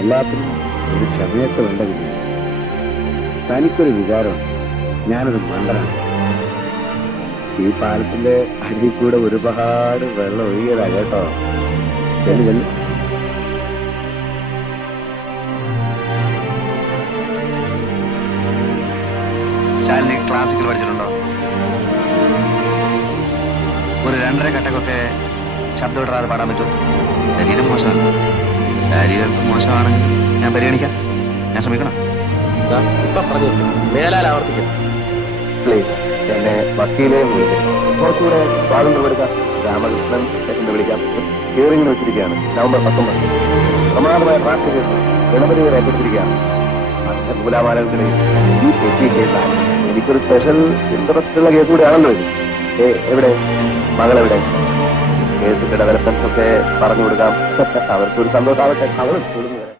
എല്ലാത്തിനും ഒരു ക്ഷമയൊക്കെ വേണ്ടതില്ല. തനിക്കൊരു വികാരമുണ്ട്, ഞാനൊരു മണ്ടനാണ്. ഈ പാലത്തിന്റെ അടിയിൽ കൂടെ ഒരുപാട് വെള്ളം ഒഴുകിയതാ കേട്ടോ. ചെല്ലു ചെല്ലു. ശാലിനി ക്ലാസിക്കൽ പഠിച്ചിട്ടുണ്ടോ? ഒരു 2.5 കട്ടക്കൊക്കെ ശബ്ദം ഇടാതെ പാടാൻ പറ്റും. ശരീരം മോശമാണ്. ശരീരം മോശമാണെങ്കിൽ ഞാൻ പരിഗണിക്കാം. ഞാൻ ശ്രമിക്കണം. ഇപ്പൊ പറഞ്ഞു മേലാൽ ആവർത്തിക്കും. പ്ലീസ് എന്നെ വക്കീലെ വിളിക്കും. കുറച്ചുകൂടെ സ്വാതന്ത്ര്യം എടുക്കാം. രാമകൃഷ്ണൻ എന്ന് വിളിക്കാം. ഹിയറിംഗിന് വെച്ചിരിക്കുകയാണ് നവംബർ 19. പ്രമാദമായ ട്രാഫിക് കേസ് ഗണപതിയെ ഏർപ്പെടുത്തിയിരിക്കുകയാണ്. അന്ധകൂലാമാനകൾക്കിടയിൽ ഈ പെറ്റി കേസാണ്. എനിക്കൊരു സ്പെഷ്യൽ ഇൻട്രസ്റ്റ് ഉള്ള കേസ് കൂടെയാണല്ലോ ഇത്. എവിടെ മകളെവിടെ? കേസിന്റെ ഡെവലപ്മെന്റ്സ് ഒക്കെ പറഞ്ഞു കൊടുക്കാം. അവർക്കൊരു സന്തോഷമാവട്ടെ. അവൾ